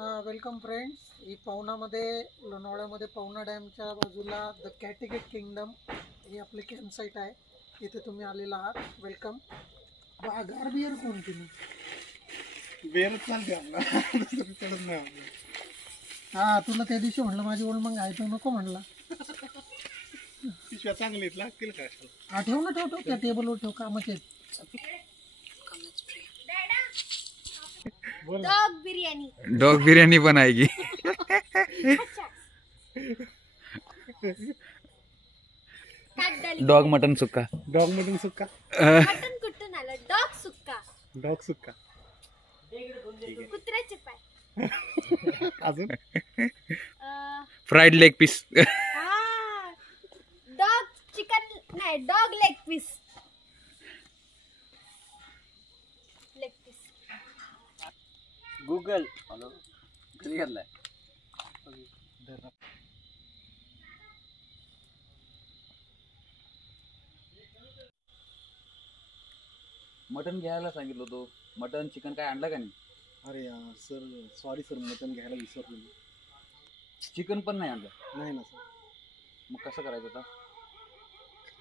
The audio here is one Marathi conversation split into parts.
Welcome friends. ही पवनामध्ये लोणावळ्यामध्ये पवना डॅमच्या बाजूला द कॅटिगेट किंगडम ही आपली कॅम्प साईट आहे. इथे तुम्ही आलेला आहात. वेलकम. गार बियर कोण तुम्ही बेर चालते आपला हा तुला त्या दिवशी म्हणलं माझी ओल्ड मग आहे तू नको म्हणला. पिशव्या चांगलीत लागतील का? हा ठेव ना, ठेव त्या टेबलवर ठेव. कामाचे डॉग बिर्याणी पण आहे की. डॉग मटन सुक्का. डॉग मटन सुक्का. मटन कुठून आलं? डॉग सुक्का. डॉग सुक्का. कुत्र्याचे पाय. अजून fried leg piece. Dog chicken नाही, dog leg piece. Leg piece. Google कधी घेतलाय? मटन घ्यायला सांगितलं होतो. मटन चिकन काय आणलं का नाही? अरे सर सॉरी सर, मटन घ्यायला विसरलो. चिकन पण नाही आणलं? नाही ना सर. मग कसं करायचं आता?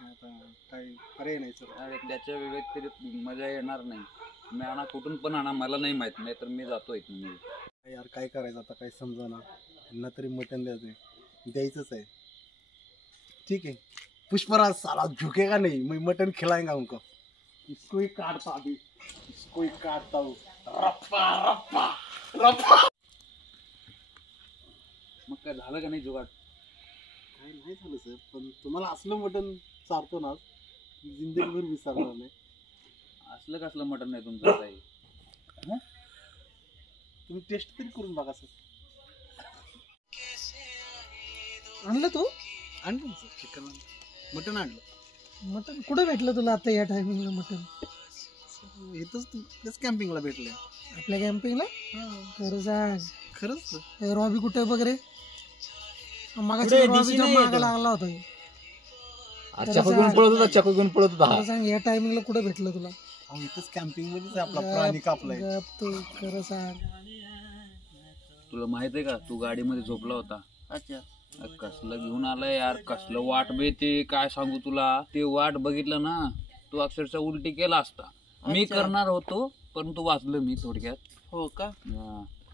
आता काही पर्याय नाही सर. अरे त्याच्या व्यतिरिक्त मजा येणार नाही. मी आणा कुठून पण आणा, मला नाही माहित. नाही तर मी जातो इथून. यार काय करायचं आता, काही समजा ना. यांना तरी मटन द्यायचंच आहे. ठीक है, पुष्पराज साला झुकेगा नहीं, मैं मटन खिलाएगा उनको. इसको ही काटता अभी, इसको ही काटता हूँ. रप्पा रप्पा रप्पा. मग काय झालं का नाही जुगाड? काय नाही झालं सर, पण तुम्हाला असलं मटन चारतो ना जिंदगीभर विसरणार नाही. असलं कसलं मटन नाही तुमचं काही? तुम्ही टेस्ट तरी करून बघा सर. आणलं तू? आणलं सर, चिकन मटन आणलं. मटन कुठं भेटलं तुला आता या टायमिंगला? मटन इथंच कॅम्पिंगला भेटले. आपल्या कॅम्पिंगला? खरं सांग. खरंच रॉबी कुठे वगैरे मागाच्या मागा लागला होता. चकू घेऊन पळत होता. सांग या टायमिंगला कुठे भेटलं तुला? इथंच कॅम्पिंग मध्येच आपला प्राणी कापलाय. तू खरं सांग. तुला माहित आहे का, तू गाडीमध्ये झोपला होता. अच्छा. कसलं घेऊन आलाय यार, कसलं वाट बेते काय सांगू तुला. ते वाट बघितलं ना, तू अक्षरशः उलटी केला असता. मी करणार होतो परंतु वाचलं मी थोडक्यात. हो का?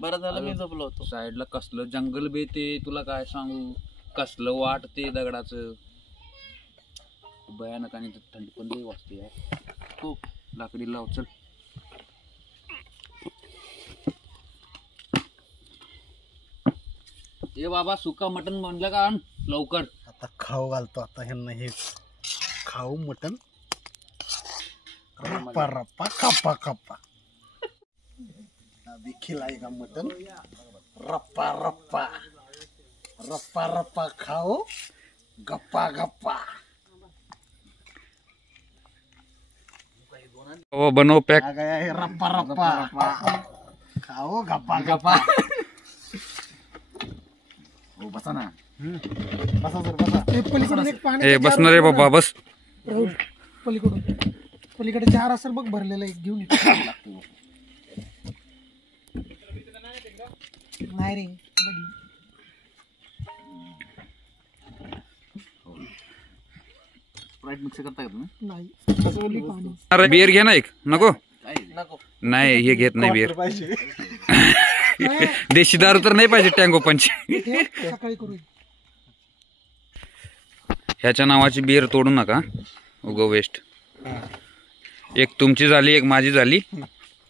बरं झालं मी झोपलो होतो. साईडला कसलं जंगल बेते तुला काय सांगू. कसलं वाट ते दगडाचं भयानक. आणि थंडी पण लई वाजते यार. खूप लाकडी लाव चल. ए बाबा सुका मटन म्हणलं का आण लवकर. आता खाऊ घालतो आता ह्यांना. हे खाऊ मटन. रप्पा रप्पा खप्पा खप्पा. अभी खिलाएगा मटन. रप्पा रप्पा रप्पा रप्पा खाओ गप्पा गप्पा. वो बनव पॅक. आ गया है रप्पा रप्पा. खाओ गप्पा गप्पा. हो बसा ना. बसा सर बसा. पलीकडून एक पाणी. ए बसणार रे बाबा बस. पलीकडून पलीकडे 4 असेल बघ भरलेला. एक घेऊन ये. नाही रे स्प्राइट मिक्स करता येत ना? नाही पाणी. अरे बियर घे ना एक. नको नको. नाही हे घेत नाही बियर. पाहिजे. देशी दारू तर नाही पाहिजे. टँगो पंच. सकाळी करू. ह्याच्या नावाची बियर तोडू नका, उगो वेस्ट. एक तुमची झाली, एक माझी झाली.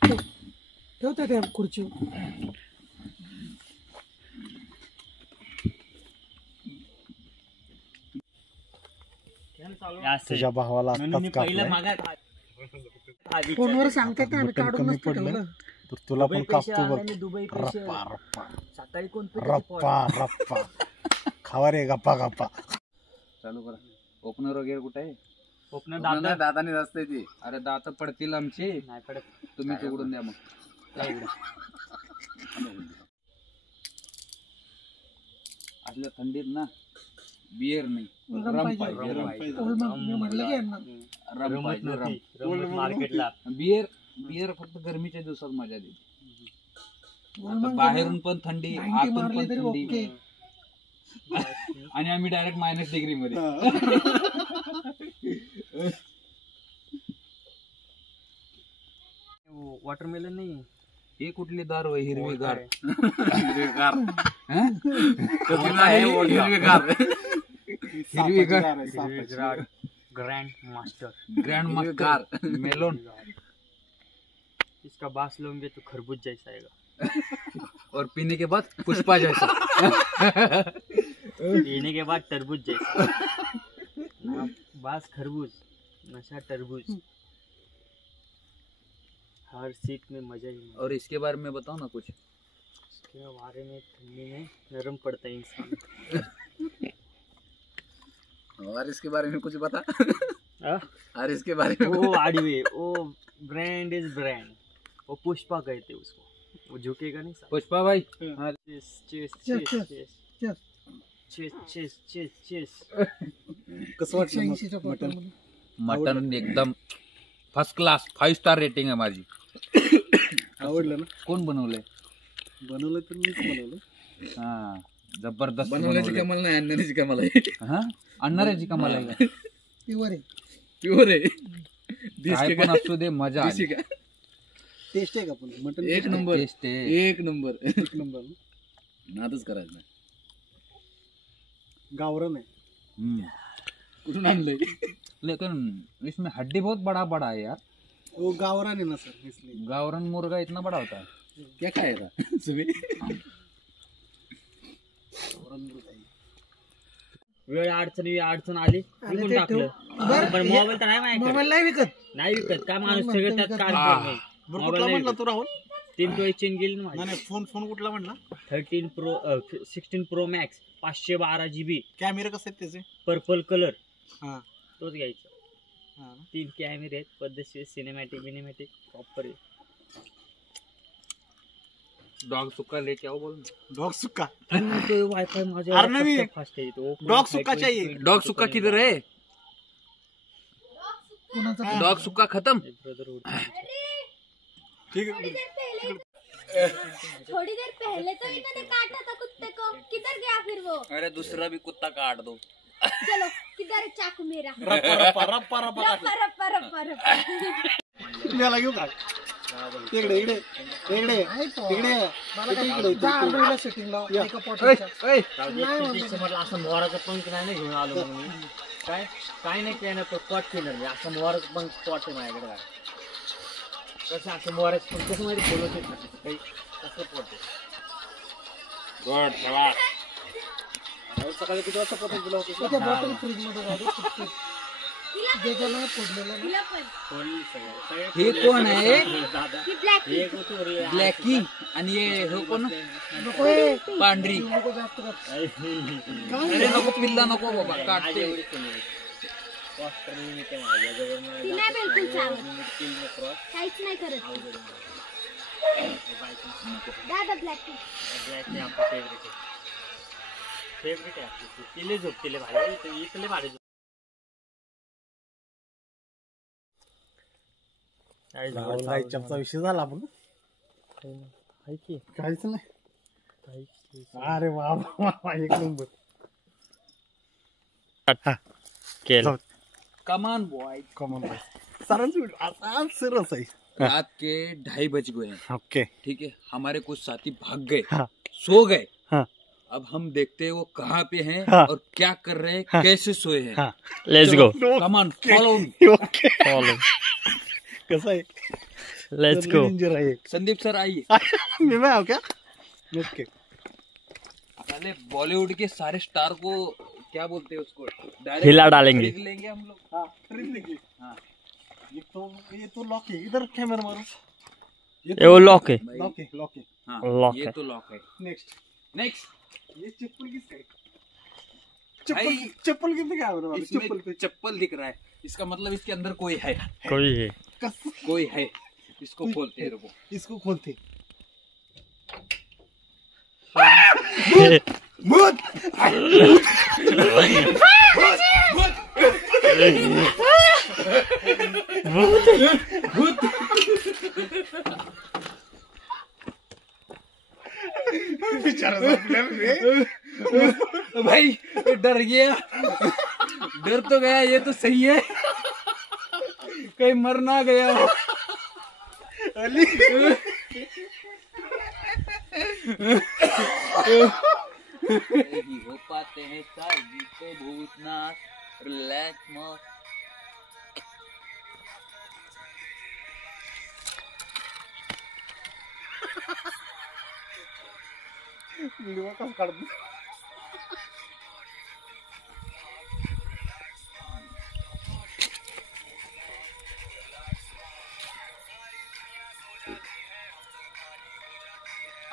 ठेवते त्या खुर्ची. तुझ्या भावाला आत्ताच कापलंय. फोनवर सांगतात ना, आम्ही मटण काढून कमी नसतो पडलं ठेवलं. तर तुला पण कापतो बघ. रप्पा रप्पा सकाळी कोण रप्पा रप्पा. खावा रे गप्पा गप्पा. चालू करा. ओपनर वगैरे कुठे आहे? ओपनर दादाने असते ती. अरे दात पडतील आमची. नाही पडत. तुम्ही उघडून द्या मग. असल्या थंडीत ना बियर नाही, रम पाहिजे. रम पाहिजे. मार्केटला बियर फक्त गरमीच्या दिवसात मजा देते. आता बाहेरून पण थंडी, 90 आतून मारली पण तरी थंडी. ओके. आणि आम्ही डायरेक्ट -डिग्री मध्ये. वॉटरमेलन नाही हे कुठली दारू आहे हिरवीगार? हिरवीगार. हिरवीगार grand master grand master Malone. इसका बास लोगे तो खरबूज जैसा आएगा और पीने के बाद पुष्पा जैसा. पीने के बाद तरबूज जैसा. बास खरबूज, नशा तरबूज. हर सीट में मजा ही मजा. और इसके बारे में बताओ ना कुछ. इसके बारे में ठंडी में नरम पड़ता है इंसान. और इसके बारे में कुछ बता. हाँ? और इसके बारे में वो आड़वे, वो ब्रांड इज ब्रांड. वो पुष्पा कहते हैं उसको. वो झुकेगा नहीं साला. पुष्पा भाई. Chase chase chase, chase chase, chase chase. Chase chase chase chase. कसं वाटलं 180 च्या मटण? बॉटलमध्ये. मटन एकदम फर्स्ट क्लास 5 स्टार रेटिंग आहे माझी. आवडलं ना? कोण बनवलंय? बनवलं तर मीच बनवलं. हा जबरदस्त बनवण्याची बनवलंय. कमाल नाही, आणण्याची कमाल आहे. हा आणणाऱ्याची कमाल आहे का? प्युअर आहे. प्युअर आहे. काय पण असू दे मजा आली. टेस्ट आहे का पण मटण? एक नंबर, टेस्ट आहे. एक नंबर. एक नंबर ना? नादच करायचं नाही. गावरान आहे. कुठून आणलंय? लेकिन इसमें हड्डी बहुत बड़ा बड़ा है यार. वो गावरान आहे ना सर, इसलिए. गावरान मुर्गा इतना बड़ा होता है. क्या खाएगा सुबह? वेळ अडचण आली आणि विकून ते टाकलं. बरं, पण मोबाईल तर नाही माझ्याकडे. मोबाईल नाही विकत. नाही विकत. काय माणूस सगळं त्यात काढतो. बरं, मोबाईल कुठला नाही म्हणला विकत. तू राहुल? 3 टोळी चेन गेली ना नाही माझी. नाही, फोन कुठला म्हणला? 13 pro 16 pro max 512 GB camera कसे आहेत त्याचे? Purple colour. हा. तोच घ्यायचा. हा ना? 3 कॅमेरे आहेत पद्धतशीर. Cinematic proper. डॉग सुक्का लेके आओ बोल. डॉग सुक्का. वायफाय माझ्या अरे नाही, फास्ट आहे तो. डॉग सुक्का चाहिए. डॉग सुक्का किधर है? कुणाचा डॉग सुक्का खत्म. ब्रदरहुड. ठीक थोड़ी है. देर पहले तो इन्होंने काटा था कुत्ते को. किधर गया फिर वो? अरे दूसरा भी कुत्ता काट दो. चलो किधर है चाकू मेरा? रप्पा रप्पा रप्पा रप्पा रप्पा. मला घेऊ का? इकडे इकडे इकडे आहे तो. इकडे मला काय इकडे जा आंबोलीला setting लाव. एका पोटाच्या. नाही म्हणतो. म्हटलं असं मोहराचं पंख नाही ना घेऊन आलो म्हणून मी. काय नाही केलं तो पॉट केलं मी. असं मोहराचं पंख पॉट आहे माझ्याकडे. कसं असं मोहराचं पंख कसं माहिती बोलवते काही कसं पॉट आहे. सकाळी किती वाजता पतंग दिला होता? त्या बॉटल फ्रीज मध्ये राहते. सुट्टी. त्याच्यानं फोडलेलं ना. हिला पण. कोणी सगळं हे कोण आहे? दादा ही ब्लॅक हे होतो रे. ब्लॅकी आणि हे हो कोण? नको हे. पांढरी. नको जास्त कर. अरे नको पिल्ला नको बाबा काटते. ती नाही बिलकुल चावत. काहीच नाही करत. दादा ब्लॅक फेवरेट आहे आपली. तिले झोपतिले भारी. इथले भारी झोप. चपचा विषय झाला आपण. काहीच नाही. अरे वा वा, एक नंबर. कमान बॉय. कॉमन सरांची आज सरस आहे. रात के 2:30 बज गए हैं. ओके. ठीक है. हमारे कुछ साथी भाग गए. हाँ. सो गए. हाँ. अब हम देखते हैं वो कहाँ पे हैं हाँ. और क्या कर रहे हैं. हाँ. कैसे सोए हैं. हाँ. Let's go. कमान फॉलो मी. ओके. फॉलो. कसं आहे? Let's go. डेंजर आहे. संदीप सर आइए. मी मैं क्या? ओके. पहले बॉलीवुड के सारे स्टार को क्या बोलते हैं उसको direct हिला डालेंगे. खरीद लेंगे हम लोग. हाँ, खरीद लेंगे. हाँ. ये तो लॉक है. इधर कैमरा मारो. ये वो लॉक है. भाई, लॉक है, लॉक है. हाँ, लॉक ये है. तो लॉक है. नेक्स्ट. नेक्स्ट. ये चप्पल किसका है? भाई, चप्पल कितने का है? इसमें चप्पल दिख रहा है. इसका मतलब इसके अंदर कोई है. कोई है. कोई है. इसको खोलते हैं. रुको. इसको खोलते. भूत. बिचारा झोपल्या रे. भाई डर गया, डर तो गया, ये तो सही है, कहीं मर ना गया हो. अली नहीं हो पाते हैं शादी तो भूतनाथ, रिलैक्स मत. व्हिडिओ कसं काढतो.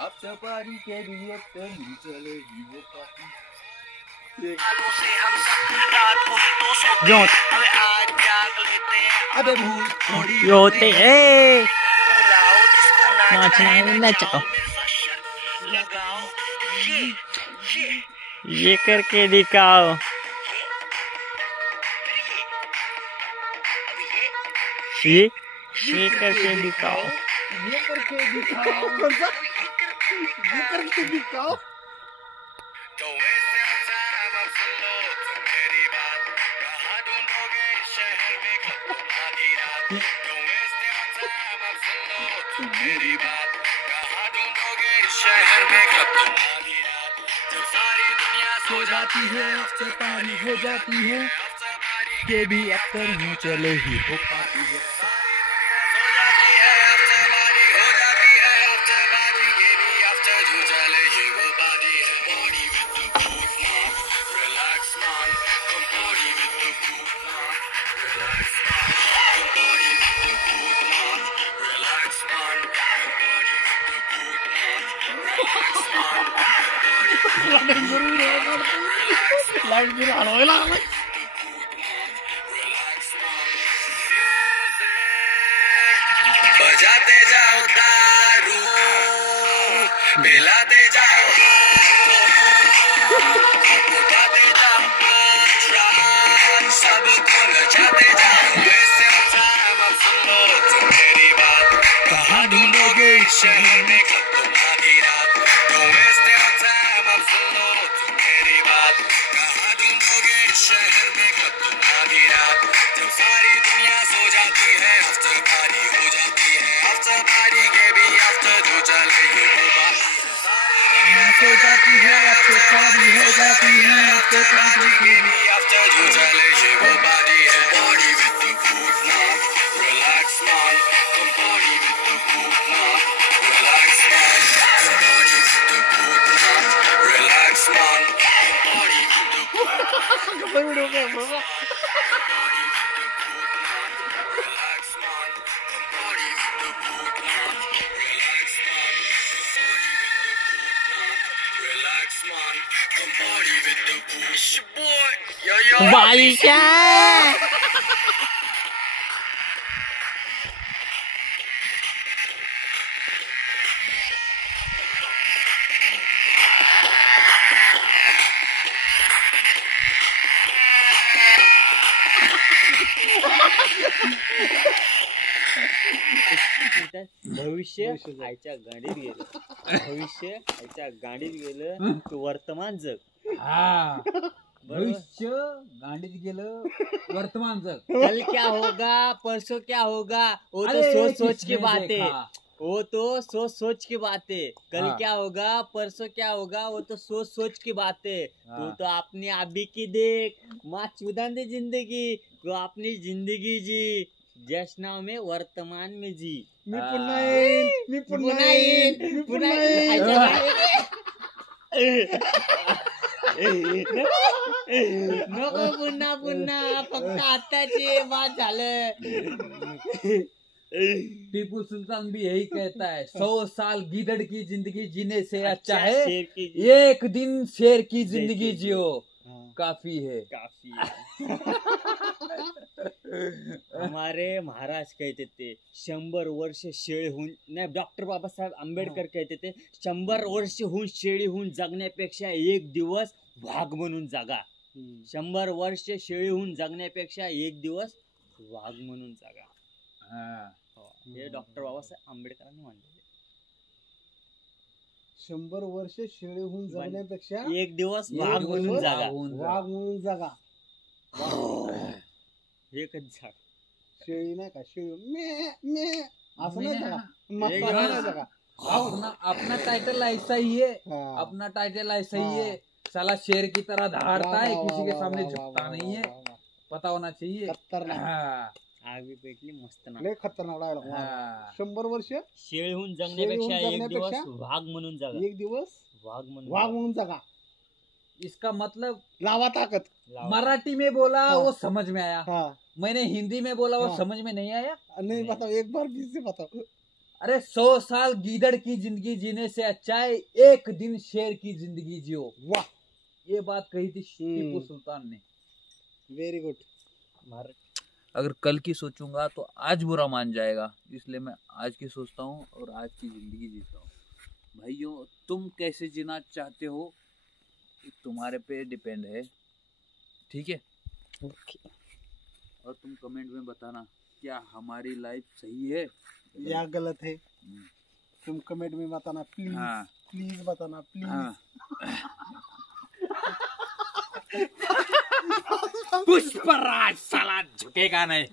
अब सफारी के लिए कहीं चले ही हो पाती. अबे भूत थोड़ी होते हैं नाचना है नचाओ ये करके दिखाओ ये करके दिखाओ ये करके दिखाओ. कोणता? ये करके दिखाओ. शहर में खत्म आधी रात जब सारी दुनिया सो जाती है अफसर पारी हो जाती है के भी अक्सर यूं चले ही हो पाती है. सो जाती है अफसर पारी हो जाती है अफसर पारी के भी अफसर जो चले ये वो पारी है बॉडी विद द फूड मान रिलैक्स मान कम बॉडी विद द फूड मान रिलैक्स मान कम बॉडी विद द फूड मान रिलैक्स मान कम बॉडी विद द फूड मान रिलैक्स मान लाईट बिल हलवायला लागला. बजाते जाओ दारू पिलाते जाओ उठाते जाओ सबको नचाते जाओ वैसे अब सुन लो तुम मेरी बात कहाँ ढूंढोगे शहर में खत्म आधी रात तो वैसे अब सुन लो तुम मेरी बात कहाँ ढूंढोगे शहर में खत्म आधी रात जब सारी दुनिया सो जाती है अफसर पारी हो जाती है अफसर पारी के भी अफसर जो चले ये वो बात सो जाती है अफसर पारी हो जाती है अफसर पारी के भी अफसर जो चले ये वो बारी है बॉडी विद द फूड मान रिलैक्स मान कम बॉडी विद द फूड मान रिलैक्स मान बॉडी विद द फूड मान रिलैक्स मान कम बॉडी विद द फूड व्हिडिओ काय बाबा. relax man come body with the boot man relax man relax man come body with the boot it's your boy yo बालिका भविष्य आईच्या गाडीत गेलं भविष्य आईच्या गाडीत गेलं तू वर्तमान जग हा. भविष्य गांडीत गेलं, वर्तमान जग. कल क्या होगा परसों क्या होगा वो तो अरे, सोच सोच किसने की बातें देखा? वो तो सोच सोच की बातें कल हाँ। क्या होगा परसों क्या होगा वो तो सोच सोच की बातें तू हाँ। तो अपनी अभी की देख माँ चुदान दे जिंदगी तू अपनी जिंदगी जी जश्न में वर्तमान में जी मी पुन्हा येईन. मी पुन्हा पुन्हा येईन. येईन, मी पुन्हा पुन्हा येईन. येईन. नको पुन्हा पुन्हा फक्त आताचे बाद झालं टीपू सुल्तान भी यही कहता है, 100 साल गीदड़ की जिंदगी जीने से अच्छा है शेर की एक दिन शेर की जिंदगी जियो, काफी है. काफी है. हमारे महाराज कहते थे 100 वर्ष शेळी होऊन नाही डॉक्टर बाबासाहेब आंबेडकर कहते थे 100 वर्ष होऊन शेळी होऊन जगण्यापेक्षा एक दिवस वाघ म्हणून जगा 100 वर्ष शेळी होऊन जगण्यापेक्षा एक दिवस वाघ म्हणून जगा हा. हे डॉक्टर बाबासाहेब आंबेडकरांनी म्हणले 100 वर्ष शेळी होऊन जगण्यापेक्षा एक दिवस एक वाघ दिवस म्हणून जागा होऊन जा. वाघ म्हणून जगा. एकच झाड शेळी नाही का शेळी मे मे असं नाही जगा. एक मस्त दिवस. नाही जगा. अपना टाइटल ऐसा ही है, हाँ. अपना टाइटल ऐसा ही है. साला शेर की तरह दहाड़ता है, वाह, किसी के वाह, सामने वाह, झुकता वाह, नहीं है. वाह, वाह. पता होना चाहिए. खतरनाक हाँ, आग बी पेटली मस्त ना लय खतरनाक डायलॉग. हाँ. 100 वर्ष शेळीहून शेळीहून जगण्यापेक्षा एक दिवस जगण्यापेक्षा वाघ म्हणून जागा एक दिवस वाघ म्हणून वाघ जागा. म्हणून जगा. इसका मतलब लावा ताकत. लावा. मराठी में बोला हाँ. वो समझ में आया, हाँ. मैंने हिंदी में बोला वो हाँ. समझ में नहीं आया. नहीं बताओ एक बार फिर से बताओ. अरे 100 साल गीदड़ की जिंदगी जीने से अच्छा है एक दिन शेर की जिंदगी जियो. वाह ये बात कही थी टीपू सुल्तान ने. Very good. मराठी अगर कल की सोचूंगा तो आज बुरा मान जाएगा, इसलिए मैं आज की सोचता हूँ और आज की जिंदगी जीता हूँ. भाइयों, तुम कैसे जीना चाहते हो ये तुम्हारे पे डिपेंड है, ठीक है. और तुम कमेंट में बताना क्या हमारी लाइफ सही है या गलत है तुम कमेंट में बताना प्लीज. हाँ. प्लीज बताना प्लीज. हाँ. पुष्पराज साला झुकेगा नहीं.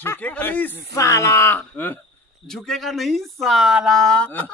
झुकेगा नहीं साला. झुकेगा नहीं साला.